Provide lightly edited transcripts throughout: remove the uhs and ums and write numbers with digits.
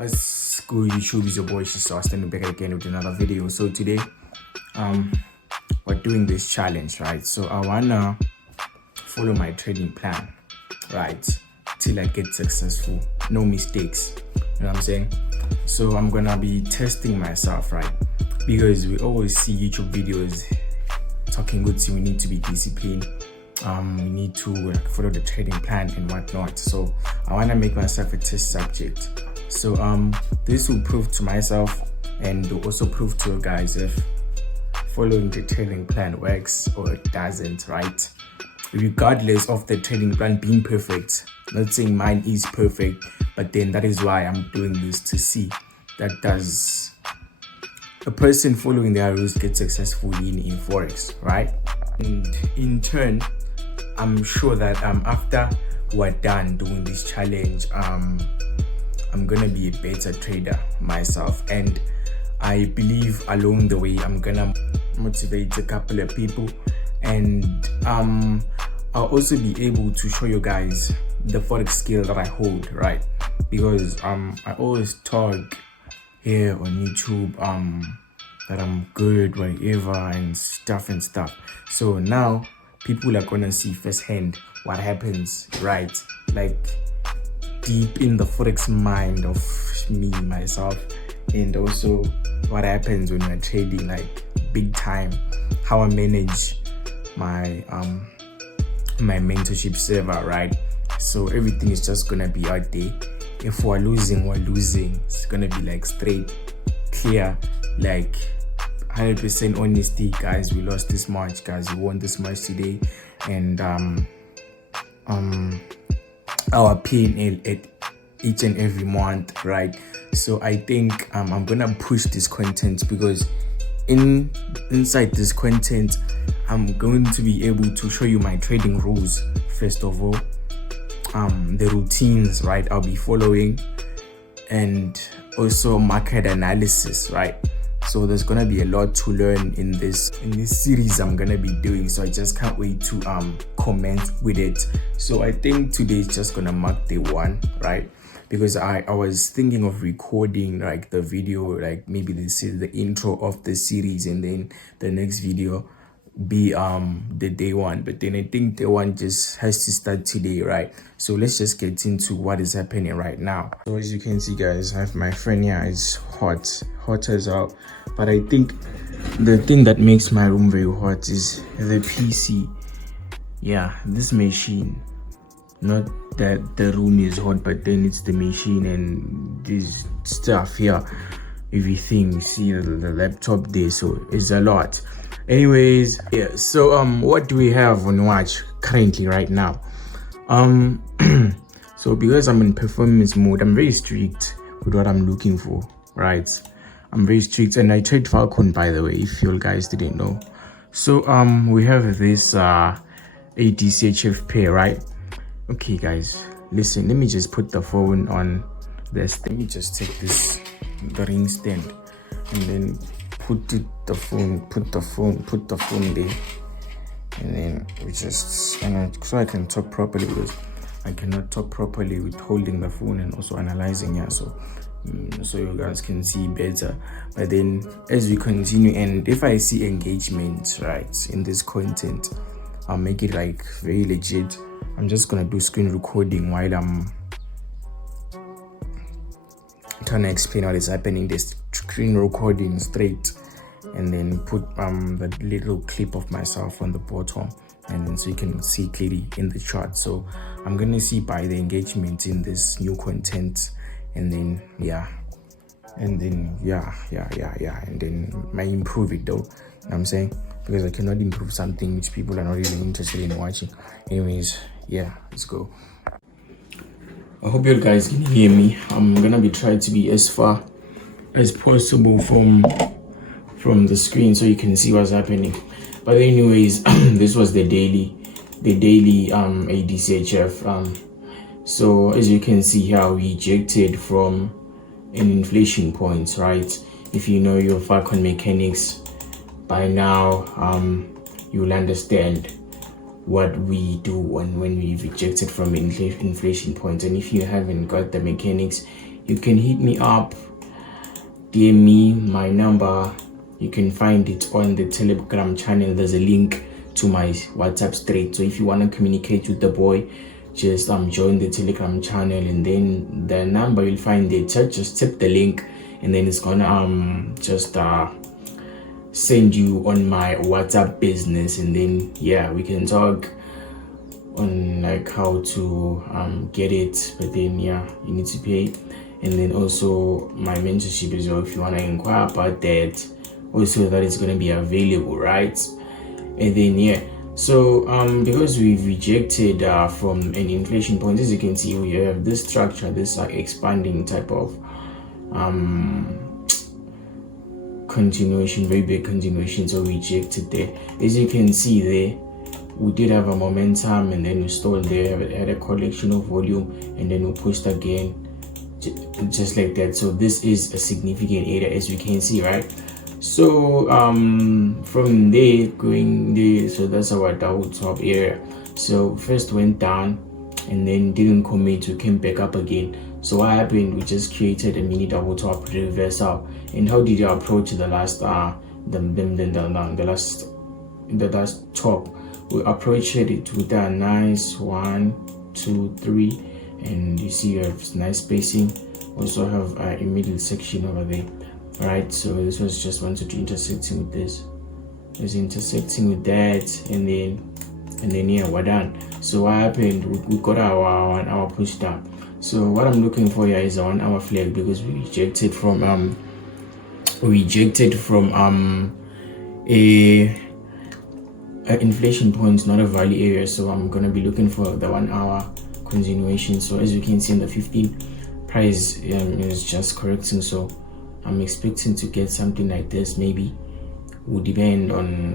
What's good, YouTube? Is your boy Standing back again with another video. So today we're doing this challenge, right? So I wanna follow my trading plan, right, till I get successful, no mistakes, you know what I'm saying? So I'm gonna be testing myself, right? Because we always see YouTube videos talking good, so we need to be disciplined, we need to follow the trading plan and whatnot. So I want to make myself a test subject. So this will prove to myself and will also prove to you guys if following the trading plan works or it doesn't, right? Regardless of the trading plan being perfect, not saying mine is perfect, but then that is why I'm doing this, to see that does a person following their rules get successful in Forex, right? And in turn, I'm sure that after we're done doing this challenge, I'm gonna be a better trader myself, and I believe along the way I'm gonna motivate a couple of people, and I'll also be able to show you guys the Forex skill that I hold, right? Because I always talk here on YouTube that I'm good whatever and stuff. So now people are gonna see firsthand what happens, right? Like deep in the Forex mind of me, myself, and also what happens when we're trading, like big time, how I manage my my mentorship server, right? So everything is just gonna be out there. If we're losing, we're losing. It's gonna be like straight, clear, like 100% honesty, guys. We lost this much, guys. We won this much today, and our P&L at each and every month, right? So I think I'm gonna push this content, because inside this content I'm going to be able to show you my trading rules first of all, the routines, right, I'll be following, and also market analysis, right? So there's gonna be a lot to learn in this series I'm gonna be doing, so I just can't wait to comment with it. So I think today is just gonna mark day one, right? Because I was thinking of recording like the video, like maybe this is the intro of the series, and then the next video be the day one, but then I think day one just has to start today, right? So let's just get into what is happening right now. So as you can see, guys, I have my friend here. It's hot as out, but I think the thing that makes my room very hot is the PC. Yeah, this machine, not that the room is hot, but then it's the machine and this stuff here, everything. You see the laptop there, so it's a lot. Anyways, yeah, so what do we have on watch currently right now? So because I'm in performance mode, I'm very strict with what I'm looking for, right? I'm very strict, and I trade Falcon, by the way, if you guys didn't know. So we have this ADCHF pair, right? Okay, guys, listen, let me just put the phone on this. Let me just take the ring stand, and then put the phone there, and then we just, so I can talk properly, because I cannot talk properly with holding the phone and also analyzing here. So you guys can see better. But then as we continue, and if I see engagement, right, in this content, I'll make it like very legit. I'm just gonna do screen recording while I'm trying to explain what is happening. This screen recording straight, and then put the little clip of myself on the bottom, and then so you can see clearly in the chart. So I'm gonna see by the engagement in this new content, and then and then might improve it though, you know what I'm saying? Because I cannot improve something which people are not really interested in watching. Anyways, yeah, let's go. I hope you guys can hear me. I'm gonna be trying to be as far as possible from the screen so you can see what's happening. But anyways, this was the daily ADCHF. So as you can see here, we ejected from an inflation point, right? If you know your Falcon mechanics by now, you'll understand what we do when we've ejected from inflation point. And if you haven't got the mechanics, you can hit me up, DM me. My number, you can find it on the Telegram channel. There's a link to my WhatsApp straight. So if you want to communicate with the boy, just join the Telegram channel, and then the number you'll find there. Just tap the link, and then it's gonna just send you on my WhatsApp business, and then yeah, we can talk on like how to get it. But then yeah, you need to pay. And then also my mentorship as well, if you want to inquire about that, also that it's going to be available, right? And then yeah, so because we've rejected from an inflation point, as you can see, we have this structure, this expanding type of continuation, very big continuation, so rejected there. As you can see there, we did have a momentum, and then we stalled there, had a collection of volume, and then we pushed again, just like that. So this is a significant area, as we can see, right? So from there going there, so that's our double top area. So first went down and then didn't commit, we came back up again. So what happened, we just created a mini double top reversal. And how did you approach the last the last top? We approached it with a nice 1, 2, 3, and you see you have nice spacing. Also have a middle section over there, right? So this was just wanted to intersecting with this. It's intersecting with that, and then yeah, we're done. So what happened, we got our 1 hour push down. So what I'm looking for here is a 1 hour flag, because we rejected from a inflation point, not a value area. So I'm gonna be looking for the 1 hour continuation. So as you can see in the 15, price is just correcting, so I'm expecting to get something like this. Maybe will depend on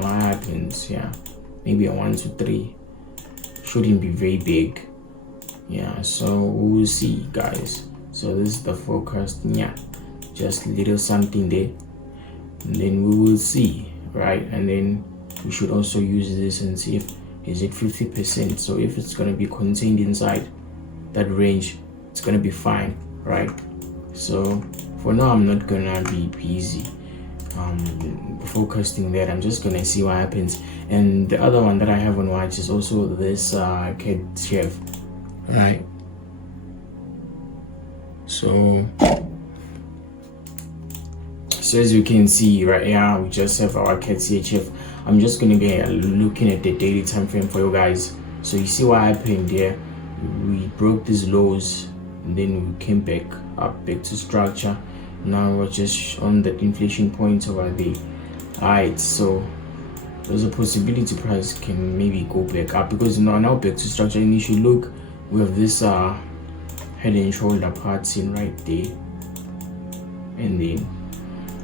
what happens. Yeah, maybe a 1 to 3 shouldn't be very big. Yeah, so we'll see, guys. So this is the forecast. Yeah, just little something there, and then we will see, right? And then we should also use this and see if is it 50%. So if it's going to be contained inside that range, it's going to be fine, right? So for now, I'm not going to be busy forecasting that. I'm just going to see what happens. And the other one that I have on watch is also this cat chef, right? So as you can see right here, we just have our cat CHF. I'm just going to be looking at the daily time frame for you guys. So you see what happened there. We broke these lows, and then we came back to structure. Now we're just on the inflation point over there. Alright, so there's a possibility price can maybe go back up, because now back to structure. And you should look, we have this head and shoulder pattern right there, and then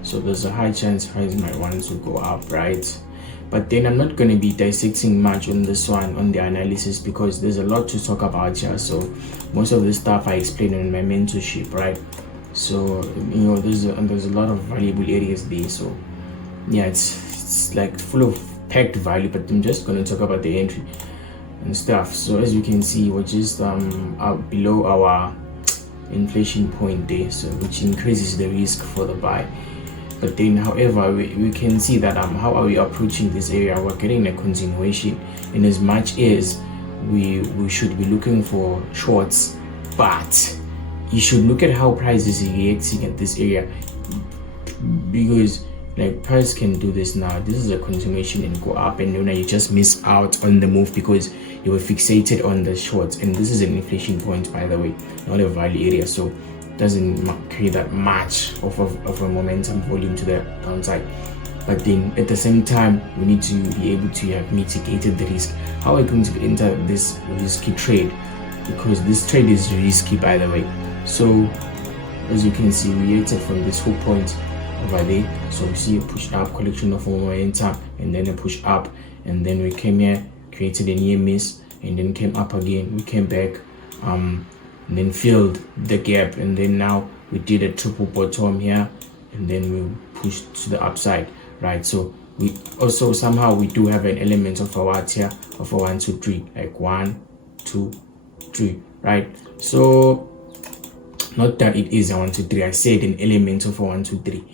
so there's a high chance price might want to go up, right? But then I'm not going to be dissecting much on this one, on the analysis, because there's a lot to talk about here. So most of the stuff I explain in my mentorship, right? So there's a lot of valuable areas there. So yeah, it's like full of packed value, but I'm just going to talk about the entry and stuff. So as you can see, we're just up below our inflation point there, so which increases the risk for the buy. But then, however, we can see that how are we approaching this area? We're getting a continuation, in as much as we should be looking for shorts, but you should look at how price is reacting at this area, because like price can do this now. This is a continuation and go up, and you just miss out on the move because you were fixated on the shorts. And this is an inflation point, by the way, not a value area, so doesn't create that much of a momentum volume to the downside. But then at the same time, we need to be able to have mitigated the risk. How are we going to enter this risky trade? Because this trade is risky, by the way. So as you can see, we entered from this hook point over there. So we see a push up, collection of momentum, and then a push up, and then we came here, created a near miss, and then came up again. We came back, and then filled the gap, and then now we did a triple bottom here, and then we pushed to the upside, right? So we also somehow we do have an element of a what here, of a 1, 2, 3, like 1, 2, 3, right? So Not that it is a 1 2 3. I said an element of a 1 2 3.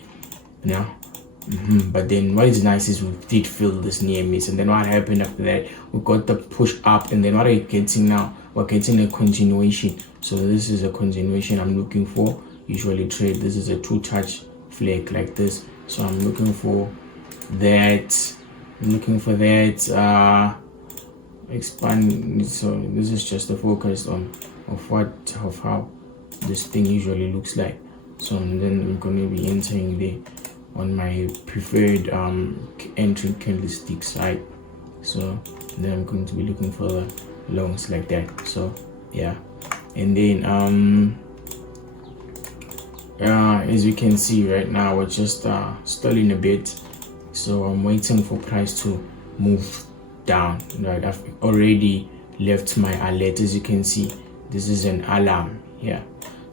Yeah. But then what is nice is we did fill this near miss, and then what happened after that, we got the push up, and then what are you getting now? We're getting a continuation. So this is a continuation I'm looking for. Usually trade, this is a 2-touch flag like this, so I'm looking for that. Expand. So this is just a focus of how this thing usually looks like. So then I'm going to be entering there on my preferred entry candlesticks, right? So then I'm going to be looking for the longs like that. So yeah, and then as you can see right now, we're just stalling a bit, so I'm waiting for price to move down, right? I've already left my alert. As you can see, this is an alarm here.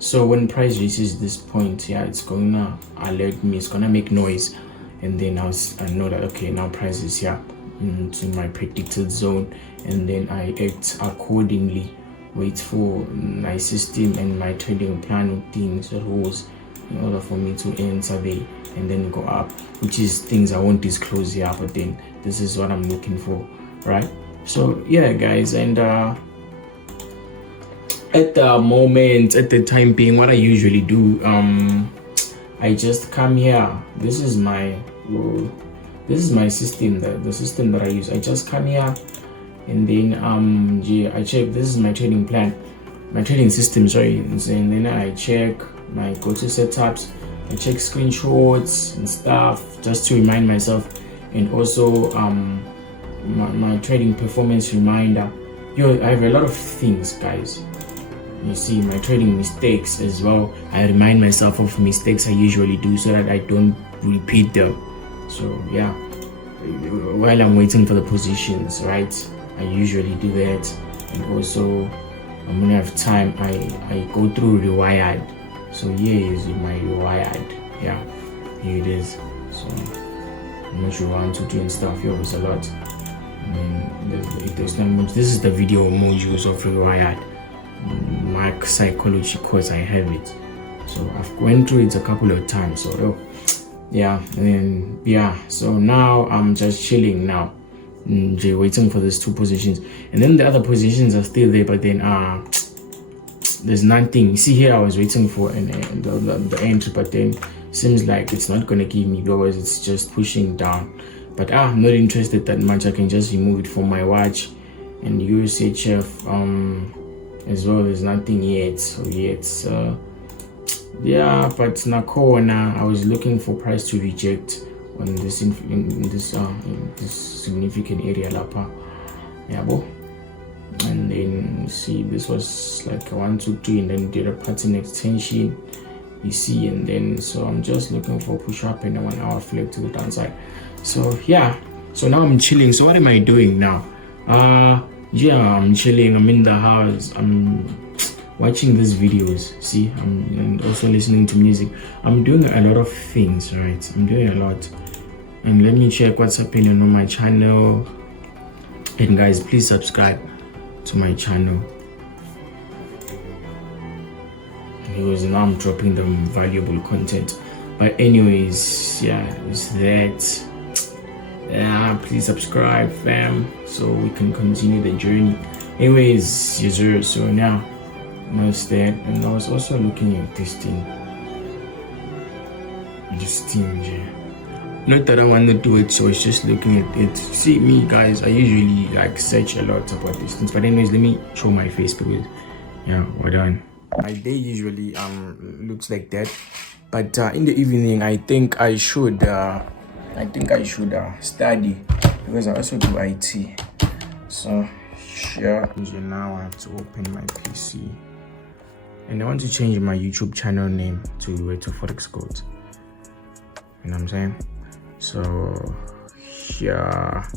So when price reaches this point, yeah, it's gonna alert me, it's gonna make noise, and then I know that okay, now price is here to my predicted zone, and then I act accordingly, wait for my system and my trading plan routines, rules, in order for me to enter there and then go up, which is things I won't disclose here, but then this is what I'm looking for, right? So yeah, guys, and at the moment, at the time being, what I usually do, I just come here. This is my system, the system that I use. I just come here, and then I check. This is my trading plan, my trading system, sorry. And then I check my go-to setups. I check screenshots and stuff just to remind myself, and also my trading performance reminder. I have a lot of things, guys. You see my trading mistakes as well. I remind myself of mistakes I usually do so that I don't repeat them. So yeah, while I'm waiting for the positions, right, I usually do that. And also when I have time, I go through rewired. So here is my rewired. Yeah, here it is. So I'm not sure 1 2 3 and stuff. Here was a lot. I mean, there's not much. This is the video modules of rewired. Mark psychology course, I have it, so I've went through it a couple of times. So yeah, and then yeah, so now I'm just chilling now, waiting for these 2 positions, and then the other positions are still there, but then there's nothing. You see here, I was waiting for the entry, but then seems like it's not gonna give me because it's just pushing down. But I'm not interested that much. I can just remove it from my watch, and USHF as well. There's nothing yet. So yeah, but Nakona, I was looking for price to reject on this in this significant area lapa. Yeah, bo. And then see, this was like a 1 2 3, and then did a pattern extension, you see, and then so I'm just looking for push up and a 1 hour flag to the downside. So yeah, so now I'm chilling. So what am I doing now? Yeah, I'm chilling. I'm in the house. I'm watching these videos. See, and also listening to music. I'm doing a lot of things, right? I'm doing a lot. And let me check what's happening on my channel. And guys, please subscribe to my channel, because now I'm dropping them valuable content. But anyways, yeah, it's that. Yeah, please subscribe, fam, so we can continue the journey. Anyways, yes sir. So now that's that. And I was also looking at this thing, yeah. Not that I want to do it, so it's just looking at it. See me, guys, I usually like search a lot about these things, but anyways, let me show my face because yeah, we're done. My day usually looks like that, but in the evening I think I should study, because I also do IT. So yeah, now I have to open my PC, and I want to change my YouTube channel name to Forex Gold. You know what I'm saying? So yeah,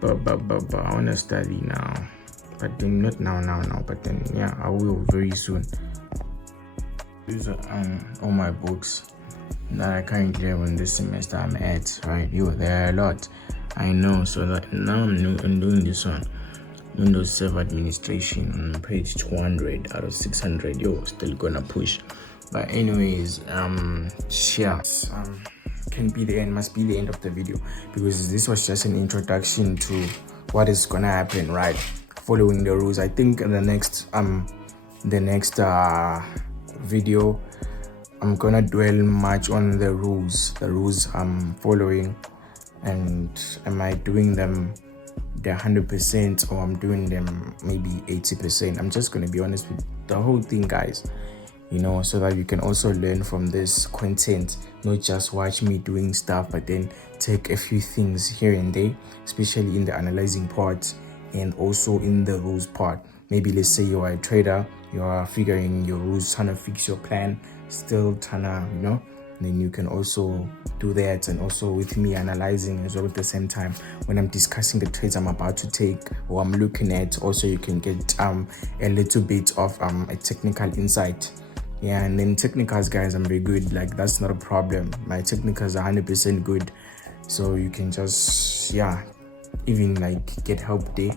but I want to study now, but then not now, but then yeah, I will very soon. These are all my books that I currently have on this semester I'm at, right? There are a lot, I know. So that now I'm doing this one. Windows Server Administration on page 200 out of 600. Yo, still gonna push. But anyways, yeah, can be the end, must be the end of the video, because this was just an introduction to what is gonna happen, right? Following the rules. I think in the next video, I'm gonna dwell much on the rules I'm following, and am I doing them the 100%, or I'm doing them maybe 80%. I'm just gonna be honest with the whole thing, guys, so that you can also learn from this content, not just watch me doing stuff, but then take a few things here and there, especially in the analyzing part and also in the rules part. Maybe let's say you are a trader, you are figuring your rules, trying to fix your plan, still trying to, then you can also do that, and also with me analyzing as well at the same time when I'm discussing the trades I'm about to take or I'm looking at. Also, you can get a little bit of a technical insight. Yeah, and then technicals, guys, I'm very good. Like, that's not a problem. My technicals are 100% good, so you can just even like get help there.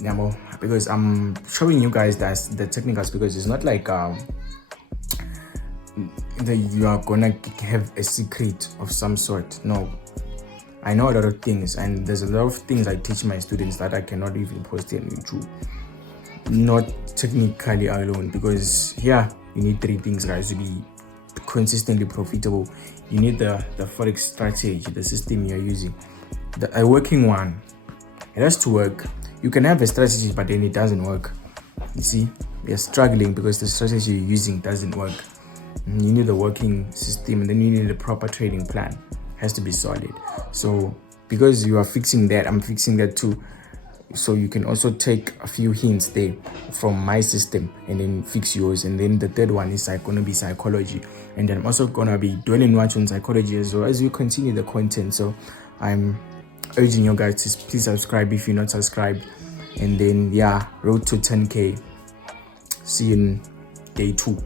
Yeah, because I'm showing you guys that the technicals, because it's not like that you are gonna have a secret of some sort. No, I know a lot of things, and there's a lot of things I teach my students that I cannot even post on YouTube, not technically alone, because here you need 3 things, guys, to be consistently profitable. You need the Forex strategy, the system you're using, a working one. It has to work. You can have a strategy, but then it doesn't work. You see, you're struggling because the strategy you're using doesn't work. You need a working system, and then you need a proper trading plan. It has to be solid. So because you are fixing that, I'm fixing that too. So you can also take a few hints there from my system and then fix yours. And then the third one is going to be psychology, and then I'm also going to be dwelling much on psychology as well as we continue the content. So I'm urging you guys to please subscribe if you're not subscribed, and then road to 10k. See you in day 2.